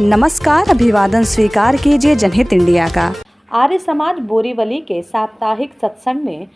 नमस्कार, अभिवादन स्वीकार कीजिए जनहित इंडिया का। आर्य समाज बोरीवली के साप्ताहिक सत्संग में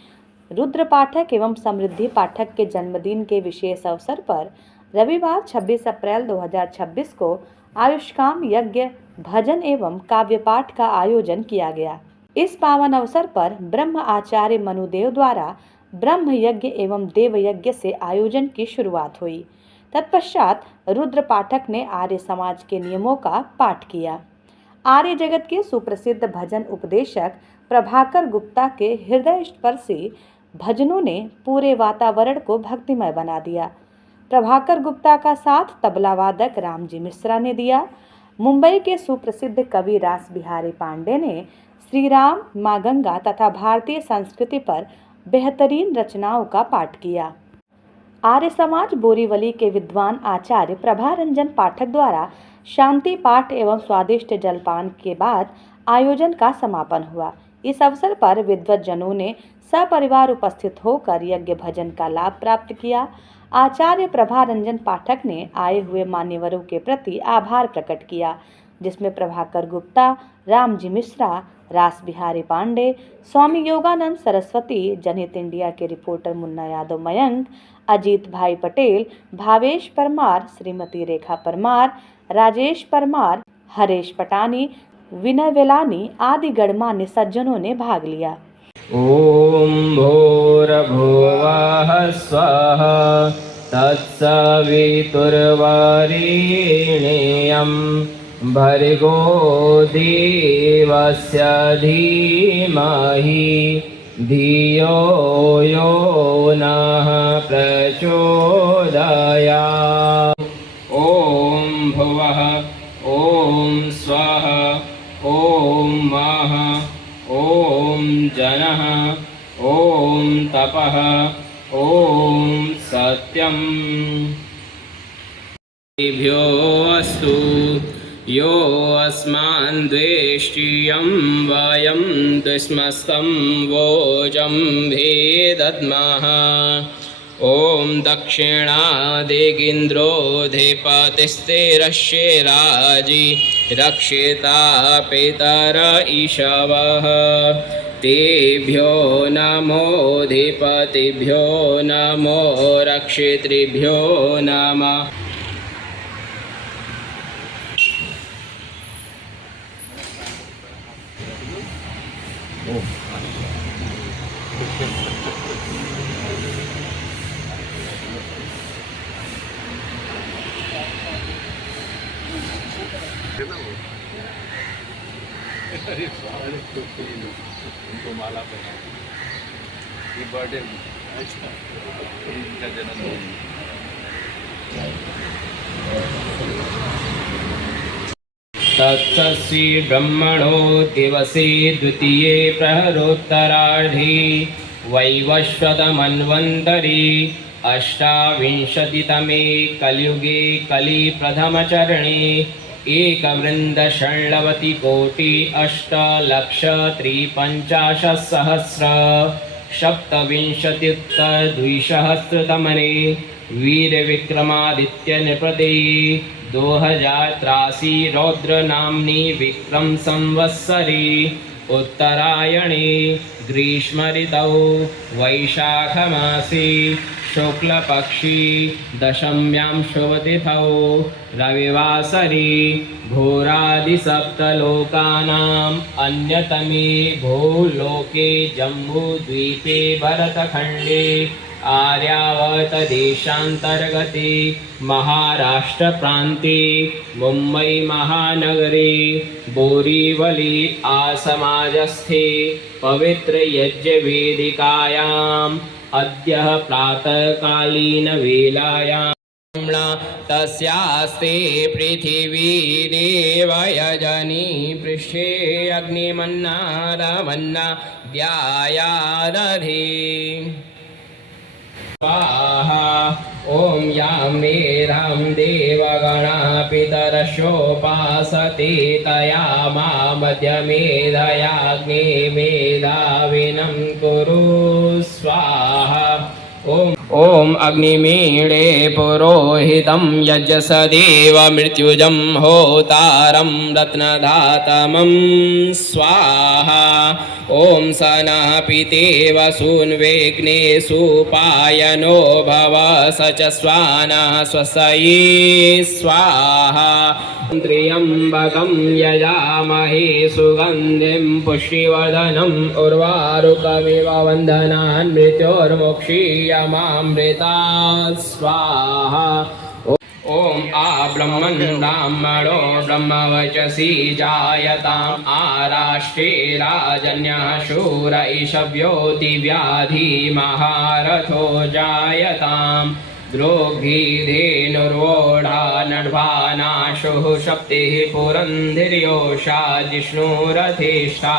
रुद्र पाठक एवं समृद्धि पाठक के जन्मदिन के विशेष अवसर पर रविवार 26 अप्रैल 2026 को आयुष्काम यज्ञ, भजन एवं काव्य पाठ का आयोजन किया गया। इस पावन अवसर पर ब्रह्म आचार्य मनुदेव द्वारा ब्रह्म यज्ञ एवं देव यज्ञ से आयोजन की शुरुआत हुई। तत्पश्चात रुद्र पाठक ने आर्य समाज के नियमों का पाठ किया। आर्य जगत के सुप्रसिद्ध भजन उपदेशक प्रभाकर गुप्ता के हृदय स्पर्शी भजनों ने पूरे वातावरण को भक्तिमय बना दिया। प्रभाकर गुप्ता का साथ तबला वादक रामजी मिश्रा ने दिया। मुंबई के सुप्रसिद्ध कवि रास बिहारी पांडे ने श्री राम, माँ गंगा तथा भारतीय संस्कृति पर बेहतरीन रचनाओं का पाठ किया। आर्य समाज बोरीवली के विद्वान आचार्य प्रभारंजन पाठक द्वारा शांति पाठ एवं स्वादिष्ट जलपान के बाद आयोजन का समापन हुआ। इस अवसर पर विद्वज्जनों ने सपरिवार उपस्थित होकर यज्ञ भजन का लाभ प्राप्त किया। आचार्य प्रभारंजन पाठक ने आए हुए मान्यवरों के प्रति आभार प्रकट किया, जिसमें प्रभाकर गुप्ता, रामजी मिश्रा, रास बिहारी पांडे, स्वामी योगानंद सरस्वती, जनहित इंडिया के रिपोर्टर मुन्ना यादव मयंक, अजीत भाई पटेल, भावेश परमार, श्रीमती रेखा परमार, राजेश परमार, हरेश पटानी, विनय वेलानी आदि गणमान्य सज्जनों ने भाग लिया। ओम भूर्भुवः स्वः तत्सवितुर्वरेण्यं भर्गो देवस्य धीमहि धियो यो नः प्रचोदयात्। ॐ भुवः ॐ स्वः ॐ मः ॐ जनः ॐ तपः ॐ सत्यम्। भ्योऽस्तु यो अस्मान् द्वेष्टियं वयं द्विस्मस्तं वोचं भेदद्मः। ॐ दक्षिणादिगिन्द्रो धिपतिस्तिरस्य राजी रक्षिता पितर ईशवः। तेभ्यो नमो धिपतिभ्यो नमो रक्षितृभ्यो नमः। उनको माला पहना ये बर्थडे इनका जन्मदिन। तत्सश्री ब्रह्मणो दिवसे द्वितीये प्रहरोत्तरार्धे वैवस्वतमन्वन्तरे अष्टाविंशतितमे कलियुगे कलिप्रथमचरणे एकवृन्दषण्णवतिकोटि अष्टलक्षत्रिपञ्चाशत्सहस्र सप्तविंशत्युत्तरद्विसहस्रतमने वीरविक्रमादित्य नृपते 2083 रौद्रनाम्नि विक्रम संवत्सरे उत्तरायणे ग्रीष्मऋतौ वैशाखमासे शुक्लपक्षी दशम्यां शुभतिथौ रविवासरे घोरादिसप्तलोकानाम् अन्यतमे भूलोके जम्बूद्वीपे भरतखण्डे आर्यावर्तदेशान्तर्गते महाराष्ट्रप्रान्ते मुम्बै महानगरे बोरीवली आसमाजस्थे पवित्रयज्ञवेदिकायाम् अद्य प्रातःकालीनवेलायां तस्यास्ते पृथिवी देवयजनी पृष्ठे अग्निमन्नादमन्ना द्यायादधि स्वाहा। ॐ यां मेधां देवगणा पितरशोपासते तया मामद्यमेधयाग्ने मेधाविनं कुरु स्वाहा। ॐ ॐ अग्निमीळे पुरोहितं यज्ञसदेव मृत्युजं होतारं रत्नधातमं स्वाहा। ॐ सनः पितेव सून्वेग्ने सुपायनो भव स च स्वानः स्वसये स्वाहा। त्र्यम्बकं यजामहे सुगन्धिं पुष्टिवर्धनम् उर्वारुकमिव वन्दनान् मृत्योर्मुक्षीयमामृता स्वाहा। ॐ ब्रह्मन् ब्राह्मणो ब्रह्मवचसि जायताम् आराष्ट्रे राजन्यः शूर ईशव्योतिव्याधि महारथो जायताम् द्रोघीधेनुर्वोढा नड्भानाशुः शक्तिः पुरन्धिर्योषा जिष्णुरथिष्ठा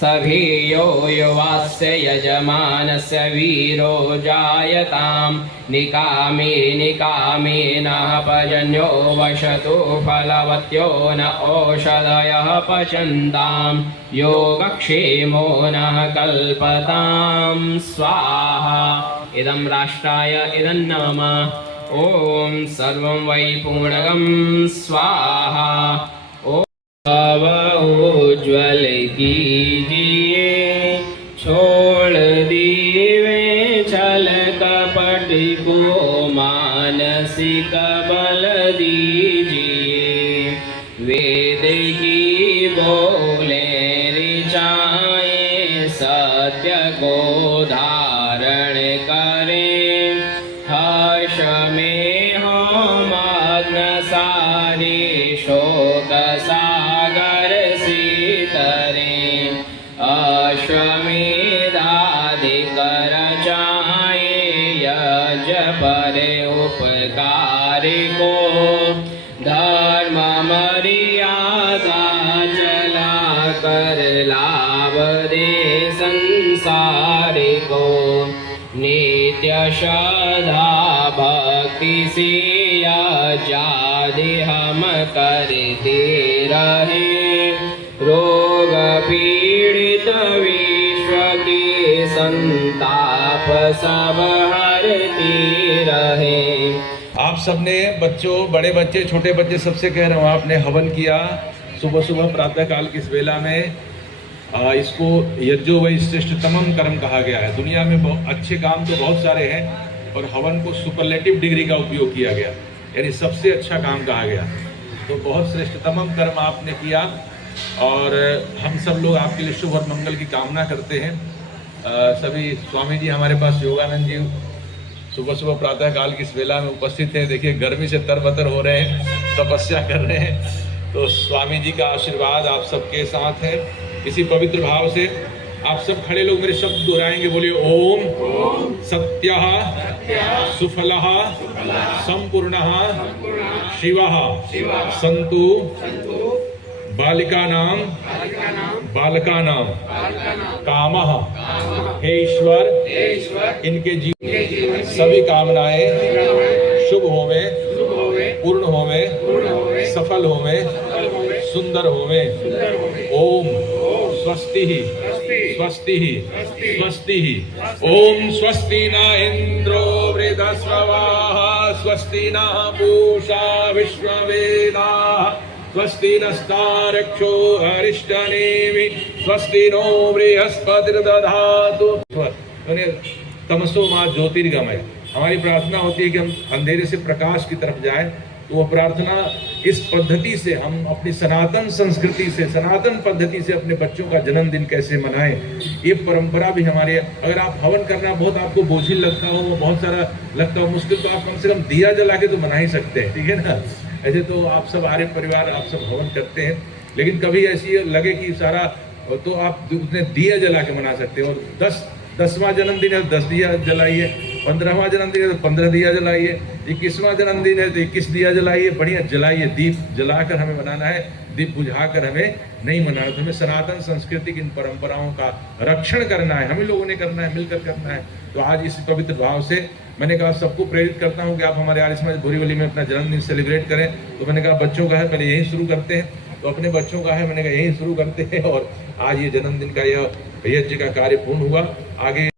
सभीयो युवास्य यजमानस्य वीरो जायताम् निकामे निकामेनः पर्जन्यो वशतु फलवत्यो न औषधयः पचन्ताम् योगक्षेमो नः कल्पताम् स्वाहा। इदं राष्ट्राय इदं नाम ॐ सर्वं वै पूर्णगं स्वाहा। उज्ज्वल कीजिए छोड़ दीवे छल कपट को मानसिक बल दीजिए वेद की बोले ऋचाए सत्य को धारण करें हर्ष में हो मग्न सारे शोक सागर से तरें अश्वमेधाधिक रचाए यज पर उपकार को धर्म मर्यादा चला कर लाभ दे संसार को नित्य श्रद्धा भक्ति से यज्ञादि हम करते रहे रोग पीड़ित विश्व के संताप सब हरते रहे। आप सबने बच्चों, बड़े बच्चे, छोटे बच्चे, सबसे कह रहा हूँ, आपने हवन किया सुबह सुबह प्रातः काल की इस वेला में। इसको यज्ञो वै श्रेष्ठतमम कर्म कहा गया है। दुनिया में अच्छे काम तो बहुत सारे हैं और हवन को सुपरलेटिव डिग्री का उपयोग किया गया, यानी सबसे अच्छा काम कहा गया। तो बहुत श्रेष्ठतमम कर्म आपने किया और हम सब लोग आपके लिए शुभ और मंगल की कामना करते हैं। सभी स्वामी जी हमारे पास, योगानंद जी सुबह सुबह प्रातः काल की इस वेला में उपस्थित हैं। देखिए गर्मी से तरबतर हो रहे हैं, तपस्या कर रहे हैं। तो स्वामी जी का आशीर्वाद आप सबके साथ है। इसी पवित्र भाव से आप सब खड़े लोग मेरे शब्द दोहराएंगे। बोलिए ओम सत्यः सुफलः संपूर्णः शिवः सन्तु बालिकानां कामः। हे ईश्वर, इनके जीवन सभी कामनाएं शुभ होवे, पूर्ण होवे, सफल होवे, सुंदर होवे। ओम स्वस्ति स्वस्ति स्वस्ति। ओम स्वस्ति न इंद्रो वृधस्रवाः स्वस्ति न पूषा विश्ववेदाः स्वस्ति नस्तारक्षो अरिष्टनेमि स्वस्ति नो बृहस्पतिर्दधातु। तमसो मा ज्योतिर्गमय। हमारी प्रार्थना होती है कि हम अंधेरे से प्रकाश की तरफ जाएं। तो वो प्रार्थना इस पद्धति से, हम अपनी सनातन संस्कृति से, सनातन पद्धति से अपने बच्चों का जन्मदिन कैसे मनाएं, ये परंपरा भी हमारे। अगर आप हवन करना बहुत आपको बोझिल लगता हो, बहुत सारा लगता हो मुश्किल, तो आप कम से कम दिया जला के तो मना ही सकते हैं, ठीक है ना। ऐसे तो आप सब आर्य परिवार आप सब हवन करते हैं, लेकिन कभी ऐसी लगे कि सारा, तो आप उसने दिया जला के मना सकते हैं। और 10वां जन्मदिन है तो 10 दिया जलाइए, 15वां जन्मदिन है तो 15 दिया जलाइए, 21वां जन्मदिन है तो 21 दिया जलाइए, बढ़िया जलाइए। दीप जलाकर हमें मनाना है, दीप बुझाकर हमें नहीं मनाना। तो हमें सनातन संस्कृति की इन परंपराओं का रक्षण करना है, हमें लोगों ने करना है, मिलकर करना है। तो आज इस पवित्र भाव से मैंने कहा सबको प्रेरित करता हूँ कि आप हमारे आर्य समाज बोरीवली में अपना जन्मदिन सेलिब्रेट करें। तो मैंने कहा बच्चों का है, पहले यहीं शुरू करते हैं। तो अपने बच्चों का है, मैंने कहा यहीं शुरू करते हैं। और आज ये जन्मदिन का यह यज्ञ का कार्य पूर्ण हुआ। आगे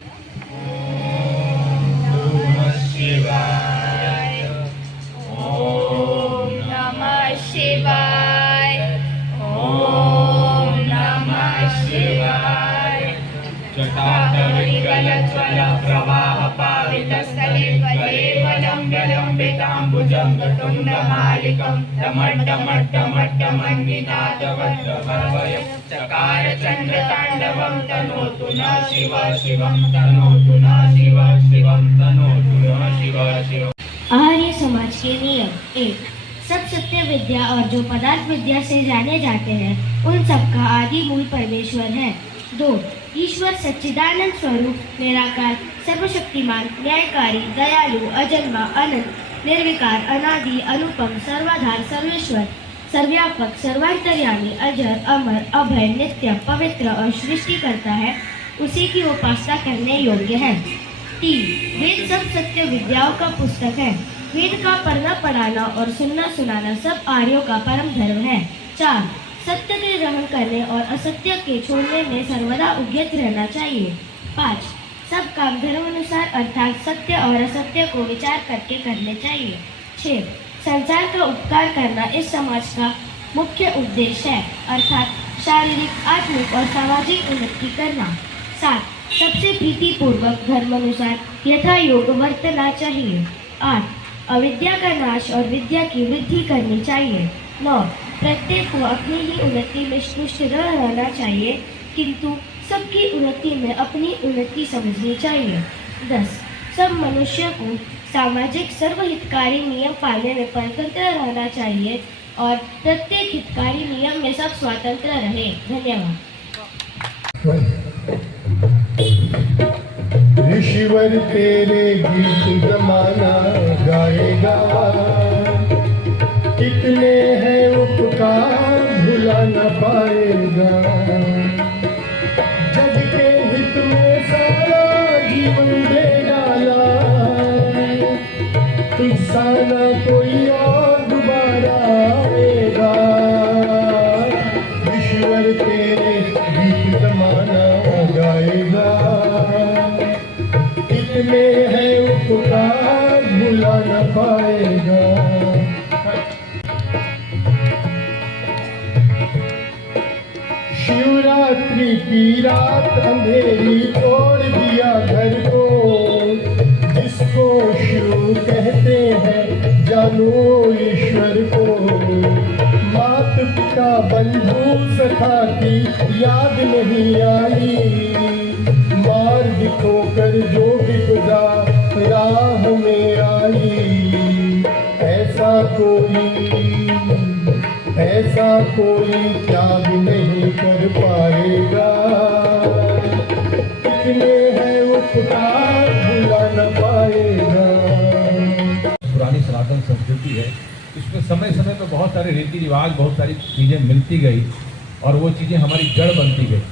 गलज्वल प्रवाह पावितस्थले लम्बिताम्बुजं तुण्डमालिकं डमड्डमड्डमड्डमन्निनादवड्डमर्वयं चकार चन्द्रताण्डवं तनोतु न शिव शिवं तनोतु न शिव शिवं तनोतु न शिव शिवम्। आर्य समाज के नियम। 1. सब सत्य विद्या और जो पदार्थ विद्या से जाने जाते हैं उन सब का आदि मूल परमेश्वर है। 2. ईश्वर सच्चिदानंद स्वरूप निराकार सर्वशक्तिमान न्यायकारी दयालु अजन्मा अनंत निर्विकार अनादि अनुपम सर्वाधार सर्वेश्वर सर्वव्यापक सर्वांतर्यामी अजर अमर अभय नित्य पवित्र और सृष्टि करता है, उसी की उपासना करने योग्य है। 3. वेद सब सत्य विद्याओं का पुस्तक है। वेद का पढ़ना पढ़ाना और सुनना सुनाना सब आर्यों का परम धर्म है। 4. सत्य के ग्रहण करने और असत्य के छोड़ने में सर्वदा उद्यत रहना चाहिए। 5. सब काम धर्म अनुसार अर्थात सत्य और असत्य को विचार करके करने चाहिए। 6. संसार का उपकार करना इस समाज का मुख्य उद्देश्य है, अर्थात शारीरिक आत्मिक और सामाजिक उन्नति करना। 7. सबसे प्रीतिपूर्वक धर्म अनुसार यथा योग वर्तना चाहिए। 8. अविद्या का नाश और विद्या की वृद्धि करनी चाहिए। 9. प्रत्येक को अपनी ही उन्नति में तुष्ट रहना चाहिए, किंतु सबकी उन्नति में अपनी उन्नति समझनी चाहिए। 10. सब मनुष्य को सामाजिक सर्वहितकारी नियम पालने में स्वतंत्र रहना चाहिए और प्रत्येक हितकारी नियम में सब स्वतंत्र रहे। धन्यवाद। ऋषिवर तेरे गीत जमाना गाएगा, कितने हैं उपकार भुला न पाएगा। जग के हित में सारा जीवन दे डाला, तुझसा न कोई और दोबारा आएगा। ऋषिवर तेरे गीत जमाना गाएगा, कितने हैं उपकार भुला न पाएगा। शिवरात्रि की रात अंधेरी तोड़ दिया घर को, जिसको शिव कहते हैं जानो ईश्वर को। मात पिता बंधु सखा की याद नहीं आई, मार्ग खोकर जो विपदा राह में आई। ऐसा कोई त्याग नहीं कर पाएगा, कितने हैं उपकार भुला न पाएगा। पुरानी सनातन संस्कृति है, इसमें समय समय पर बहुत सारे रीति रिवाज, बहुत सारी चीज़ें मिलती गई और वो चीज़ें हमारी जड़ बनती गई,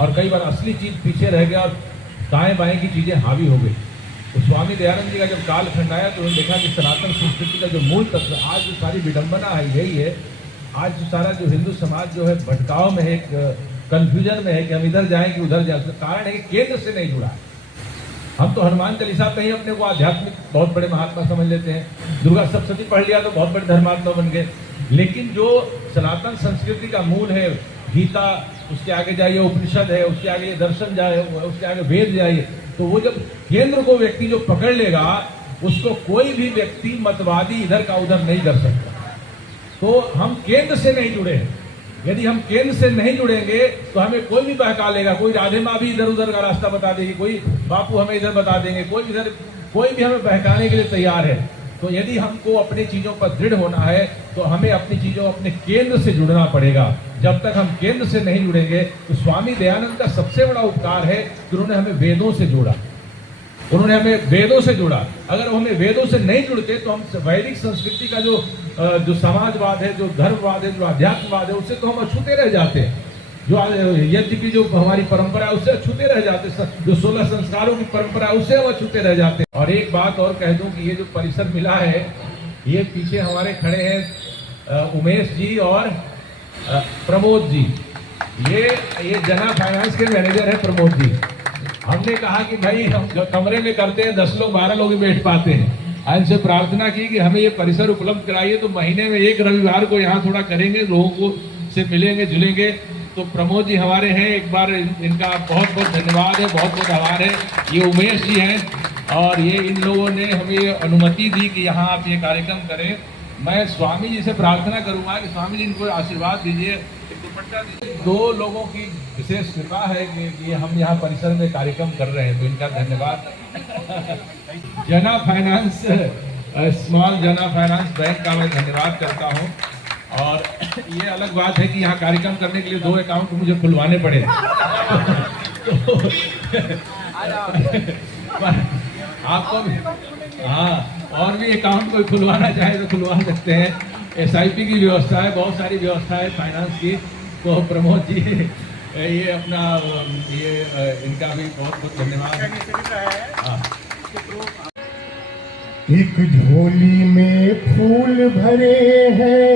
और कई बार असली चीज़ पीछे रह गया और दाएं बाएं की चीज़ें हावी हो गई। तो स्वामी दयानंद जी का जब कालखंड आया तो उन्होंने देखा कि सनातन संस्कृति का जो मूल तत्व, आज जो सारी विडंबना है यही है। आज जो सारा जो हिंदू समाज जो है भटकाव में है, एक कन्फ्यूजन में है कि हम इधर जाएं कि उधर जाएं। उसका कारण है कि केंद्र से नहीं जुड़ा है। हम तो हनुमान चालीसा पे ही अपने को आध्यात्मिक बहुत बड़े महात्मा समझ लेते हैं, दुर्गा सप्तशती पढ़ लिया तो बहुत बड़े धर्मात्मा बन गए। लेकिन जो सनातन संस्कृति का मूल है, गीता, उसके आगे जाइए उपनिषद है, उसके आगे दर्शन जाए, उसके आगे वेद जाइए, तो वो जब केंद्र को व्यक्ति जो पकड़ लेगा, उसको कोई भी व्यक्ति मतवादी इधर का उधर नहीं कर सकता। तो हम केंद्र से नहीं जुड़े हैं। यदि हम केंद्र से नहीं जुड़ेंगे तो हमें कोई भी बहका लेगा। कोई राधे माँ भी इधर उधर का रास्ता बता देगी, कोई बापू हमें इधर बता देंगे, कोई भी हमें बहकाने के लिए तैयार है। तो यदि हमको अपनी चीज़ों पर दृढ़ होना है तो हमें अपनी चीज़ों अपने केंद्र से जुड़ना पड़ेगा। जब तक हम केंद्र से नहीं जुड़ेंगे तो स्वामी दयानंद का सबसे बड़ा उपकार है कि उन्होंने हमें वेदों से जोड़ा। उन्होंने हमें वेदों से जोड़ा। अगर हमें वेदों से नहीं जुड़ते तो हम वैदिक संस्कृति का जो समाजवाद है, जो धर्मवाद है, जो अध्यात्मवाद है, उससे तो हम अछूते रह जाते हैं। जो यज्ञ की जो हमारी परंपरा है उससे अछूते रह जाते हैं। जो 16 संस्कारों की परंपरा है उससे हम अछूते रह जाते हैं। और एक बात और कह दूं कि ये जो परिसर मिला है, ये पीछे हमारे खड़े हैं उमेश जी और प्रमोद जी। ये जना फाइनेंस के मैनेजर है प्रमोद जी। हमने कहा कि भाई हम कमरे में करते हैं 10 लोग 12 लोग ही बैठ पाते हैं। इनसे प्रार्थना की कि हमें ये परिसर उपलब्ध कराइए, तो महीने में एक रविवार को यहाँ थोड़ा करेंगे, लोगों को से मिलेंगे जुलेंगे। तो प्रमोद जी हमारे हैं, एक बार इनका बहुत बहुत धन्यवाद है, बहुत बहुत आभार है। ये उमेश जी हैं और ये इन लोगों ने हमें अनुमति दी कि यहाँ आप ये कार्यक्रम करें। मैं स्वामी जी से प्रार्थना करूंगा कि स्वामी जी इनको आशीर्वाद दीजिए, दुपट्टा दीजिए। 2 लोगों की विशेष कृपा है कि हम यहाँ परिसर में कार्यक्रम कर रहे हैं, तो इनका धन्यवाद। जना फाइनेंस, स्मॉल जना फाइनेंस बैंक का मैं धन्यवाद करता हूँ। और ये अलग बात है कि यहाँ कार्यक्रम करने के लिए 2 अकाउंट मुझे खुलवाने पड़े। आपको भी, हाँ, और भी अकाउंट कोई खुलवाना चाहे तो खुलवा सकते हैं। SIP की व्यवस्था है, बहुत सारी व्यवस्था है फाइनेंस की। तो प्रमोद जी ये अपना इनका भी बहुत बहुत धन्यवाद। हाँ। एक झोली में फूल भरे हैं,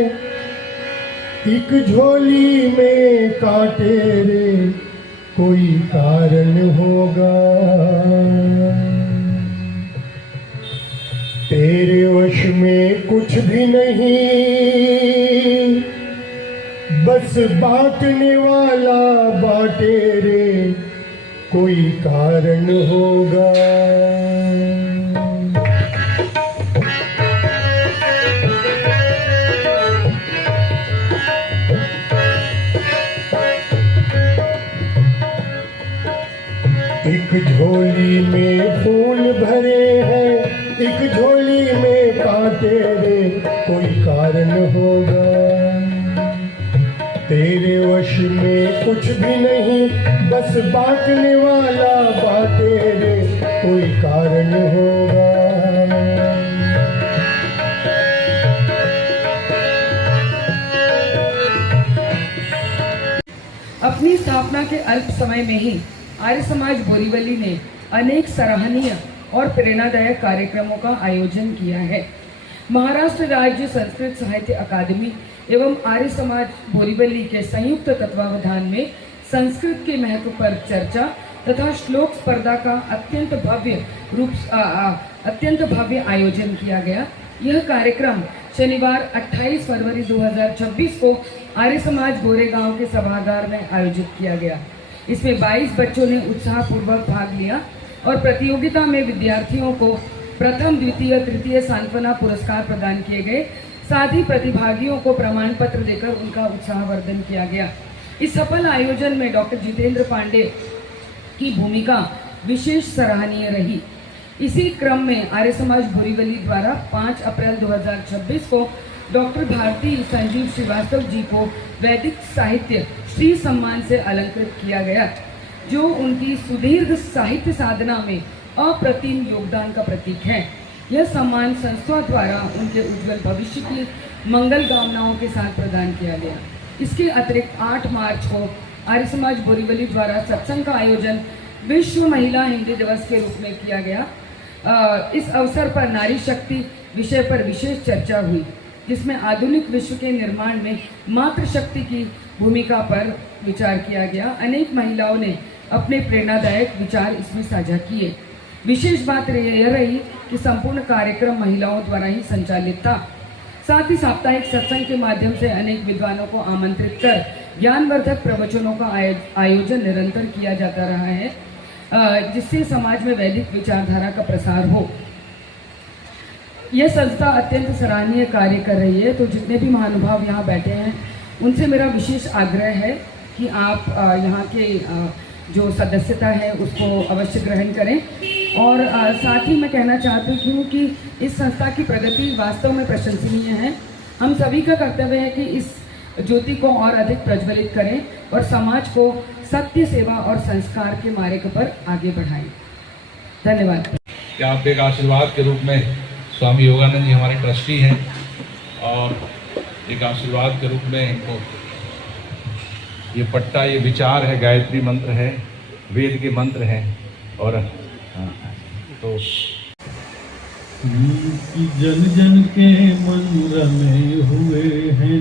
एक झोली में कांटे रे, कोई कारण होगा। तेरे वश में कुछ भी नहीं, बस बांटने वाला बांटे रे, कोई कारण होगा। एक झोली में फूल भरे हैं, एक झोली में कांटे रे, कोई कारण होगा। तेरे वश में कुछ भी नहीं, बस बांटने वाला बांटे रे, कोई कारण होगा। अपनी स्थापना के अल्प समय में ही आर्य समाज बोरीवली ने अनेक सराहनीय और प्रेरणादायक कार्यक्रमों का आयोजन किया है। महाराष्ट्र राज्य संस्कृत साहित्य अकादमी एवं आर्य समाज बोरीवली के संयुक्त तत्वावधान में संस्कृत के महत्व पर चर्चा तथा श्लोक स्पर्धा का अत्यंत भव्य आयोजन किया गया। यह कार्यक्रम शनिवार 28 फरवरी 2026 को आर्य समाज गोरेगांव के सभागार में आयोजित किया गया। इसमें 22 बच्चों ने उत्साहपूर्वक भाग लिया और प्रतियोगिता में विद्यार्थियों को प्रथम, द्वितीय, तृतीय सांत्वना पुरस्कार प्रदान किए गए। साथ ही प्रतिभागियों को प्रमाण पत्र देकर उनका उत्साहवर्धन किया गया। इस सफल आयोजन में डॉक्टर जितेंद्र पांडे की भूमिका विशेष सराहनीय रही। इसी क्रम में आर्य समाज बोरीवली द्वारा 5 अप्रैल 2026 को डॉक्टर भारती संजीव श्रीवास्तव जी को वैदिक साहित्य श्री सम्मान से अलंकृत किया गया, जो उनकी सुदीर्घ साहित्य साधना में अप्रतिम योगदान का प्रतीक है। यह सम्मान संस्था द्वारा उनके उज्जवल भविष्य की मंगल कामनाओं के साथ प्रदान किया गया। इसके अतिरिक्त 8 मार्च को आर्य समाज बोरीवली द्वारा सत्संग का आयोजन विश्व महिला हिंदी दिवस के रूप में किया गया। इस अवसर पर नारी शक्ति विषय पर विशेष चर्चा हुई, जिसमें आधुनिक विश्व के निर्माण में मातृशक्ति की भूमिका पर विचार किया गया। अनेक महिलाओं ने अपने प्रेरणादायक विचार इसमें साझा किए। विशेष बात यह रही कि संपूर्ण कार्यक्रम महिलाओं द्वारा ही संचालित था। साथ ही साप्ताहिक सत्संग के माध्यम से अनेक विद्वानों को आमंत्रित कर ज्ञानवर्धक प्रवचनों का आयोजन निरंतर किया जाता रहा है, जिससे समाज में वैदिक विचारधारा का प्रसार हो। यह संस्था अत्यंत सराहनीय कार्य कर रही है। तो जितने भी महानुभाव यहाँ बैठे हैं, उनसे मेरा विशेष आग्रह है कि आप यहाँ के जो सदस्यता है उसको अवश्य ग्रहण करें। और साथ ही मैं कहना चाहती हूँ कि इस संस्था की प्रगति वास्तव में प्रशंसनीय है। हम सभी का कर्तव्य है कि इस ज्योति को और अधिक प्रज्वलित करें और समाज को सत्य, सेवा और संस्कार के मार्ग पर आगे बढ़ाएं। धन्यवाद। आप एक आशीर्वाद के रूप में स्वामी योगानंद जी हमारे ट्रस्टी हैं और एक आशीर्वाद के रूप में इनको ये पट्टा, ये विचार है, गायत्री मंत्र है, वेद के मंत्र हैं। और तो जन जन के मन रमे हुए हैं,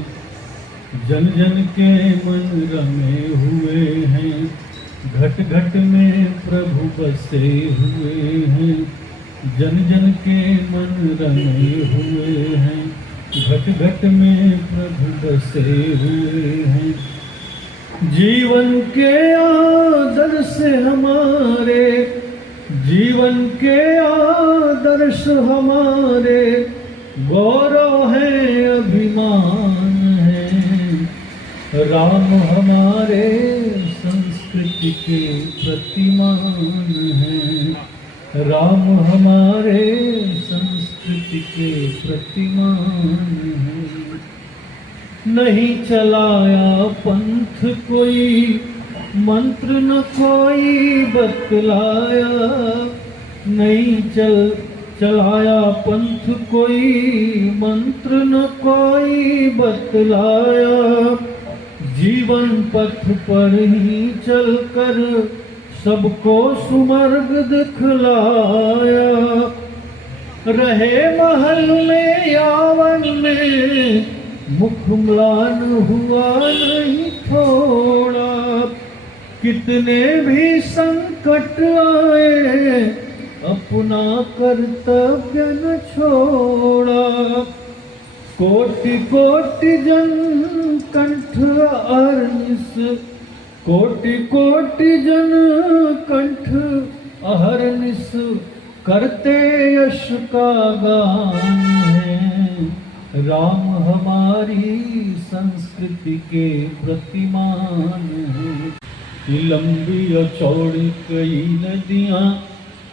जन जन के मन रमे हुए हैं, घट घट में प्रभु बसे हुए हैं। जन जन के मन रमे हुए हैं, घट घट में प्रभु बसे हुए हैं। जीवन के आदर्श हमारे, जीवन के आदर्श हमारे, गौरव है अभिमान है। राम हमारे संस्कृति के प्रतिमान है। राम हमारे संस्कृति के प्रतिमान है। नहीं चलाया पंथ कोई, मंत्र न कोई बतलाया। नहीं चलाया पंथ कोई, मंत्र न कोई बतलाया। जीवन पथ पर ही चलकर सबको सुमर्ग दिखलाया। रहे महल में यावन में, मुख म्लान हुआ नहीं थोड़ा। कितने भी संकट आए, अपना कर्तव्य न छोड़ा। कोटि कोटि जन कंठ अहर्निश, कोटि कोटि जन कंठ अहर्निश, करते यश का गान है। राम हमारी संस्कृति के प्रतिमान है। लंबी और चौड़ी कई नदियाँ,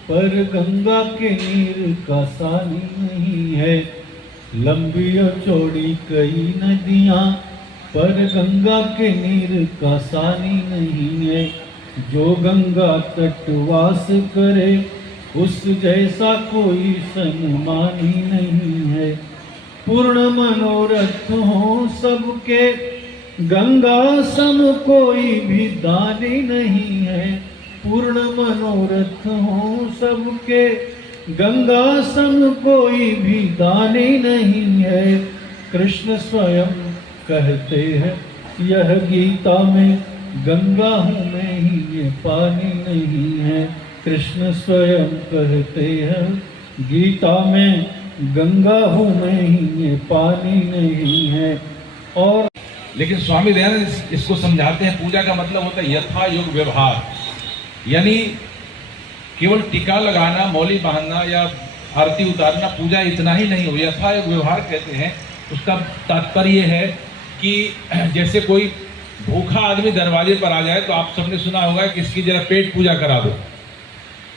पर गंगा के नीर का सानी नहीं है। लंबी और चौड़ी कई नदियाँ, पर गंगा के नीर का सानी नहीं है। जो गंगा तटवास करे, उस जैसा कोई सन्मानी नहीं है। पूर्ण मनोरथ हो सबके, गंगा सम कोई भी दानी नहीं है। पूर्ण मनोरथ हो सबके, गंगा सम कोई भी दानी नहीं है। कृष्ण स्वयं कहते हैं यह गीता में, गंगा हूँ मैं ही ये पानी नहीं है। कृष्ण स्वयं कहते हैं गीता में, गंगा हूँ मैं ही ये पानी नहीं है। और लेकिन स्वामी दयानंद इसको समझाते हैं, पूजा का मतलब होता है यथा योग व्यवहार। यानी केवल टीका लगाना, मौली बांधना या आरती उतारना पूजा इतना ही नहीं हो। यथा योग व्यवहार कहते हैं, उसका तात्पर्य है कि जैसे कोई भूखा आदमी दरवाजे पर आ जाए तो आप सबने सुना होगा कि इसकी जरा पेट पूजा करा दो।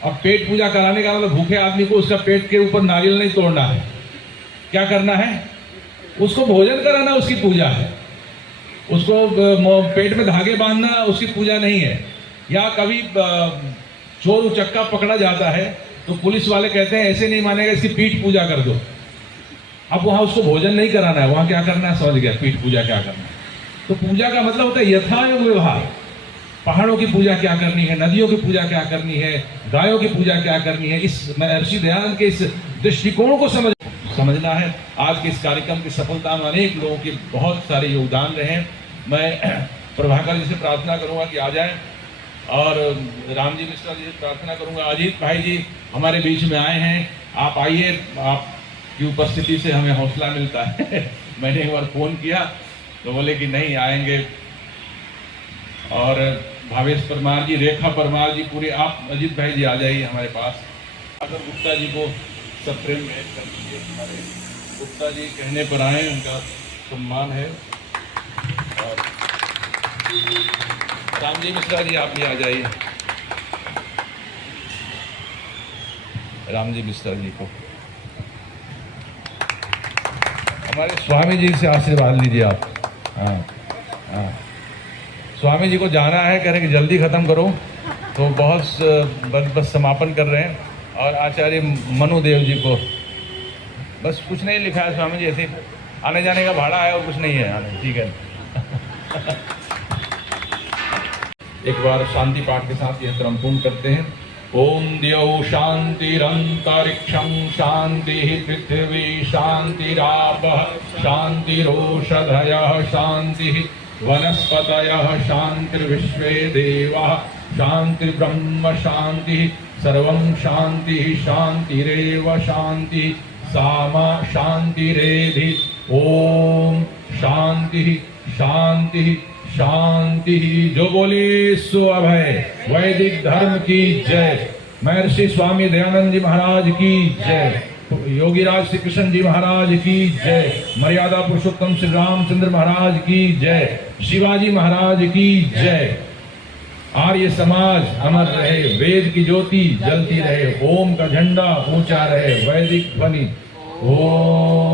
अब पेट पूजा कराने का मतलब भूखे आदमी को उसका पेट के ऊपर नारियल नहीं तोड़ना है। क्या करना है? उसको भोजन कराना उसकी पूजा है। उसको पेट में धागे बांधना उसकी पूजा नहीं है। या कभी चोर उचक्का पकड़ा जाता है तो पुलिस वाले कहते हैं ऐसे नहीं मानेगा, इसकी पीठ पूजा कर दो। अब वहाँ उसको भोजन नहीं कराना है, वहाँ क्या करना है समझ गया, पीठ पूजा क्या करना है। तो पूजा का मतलब होता है यथायोग व्यवहार। पहाड़ों की पूजा क्या करनी है, नदियों की पूजा क्या करनी है, गायों की पूजा क्या करनी है, इस महर्षि दयानंद के इस दृष्टिकोण को समझना है। आज के इस कार्यक्रम की सफलता में अनेक लोगों के बहुत सारे योगदान रहे। मैं प्रभाकर जी से प्रार्थना करूंगा कि आ जाएं, और राम जी मिश्रा जी से प्रार्थना करूंगा। अजीत भाई जी हमारे बीच में आए हैं, आप आइए, आपकी उपस्थिति से हमें हौसला मिलता है। मैंने एक बार फ़ोन किया तो बोले कि नहीं आएंगे। और भावेश परमार जी, रेखा परमार जी, पूरे आप अजीत भाई जी आ जाइए हमारे पास। अगर गुप्ता जी को सब प्रेम भेंट कर दीजिए। हमारे गुप्ता जी कहने पर आए, उनका सम्मान है। और राम जी मिश्रा जी आप भी आ जाइए। राम जी मिश्रा जी को हमारे स्वामी जी से आशीर्वाद लीजिए आप। हाँ हाँ, स्वामी जी को जाना है, कह रहे कि जल्दी ख़त्म करो, तो बहुत बस समापन कर रहे हैं। और आचार्य मनुदेव जी को बस कुछ नहीं लिखा है स्वामी जी, ऐसे आने जाने का भाड़ा है और कुछ नहीं है आने, ठीक है। एक बार शांति पाठ के साथ यह क्रम पूर्ण करते हैं। ओम द्यौ शांतिरंतरिक्षं शांति पृथ्वी शांतिरापः शांतिरोषधयः शांति वनस्पतयः शांतिर्विश्वे देवाः शांतिर्ब्रह्म शांति सर्वं शांति शांतिरेव शांति सामा शांतिरेधि। ओम शांति शांति शांति। जो बोली सो अभय। वैदिक धर्म की जय। महर्षि स्वामी दयानंद जी महाराज की जय। योगीराज श्री कृष्ण जी महाराज की जय। मर्यादा पुरुषोत्तम श्री रामचंद्र महाराज की जय। शिवाजी महाराज की जय। आर्य समाज अमर रहे। वेद की ज्योति जलती रहे। ओम का झंडा ऊंचा रहे। वैदिक ध्वनि ओम।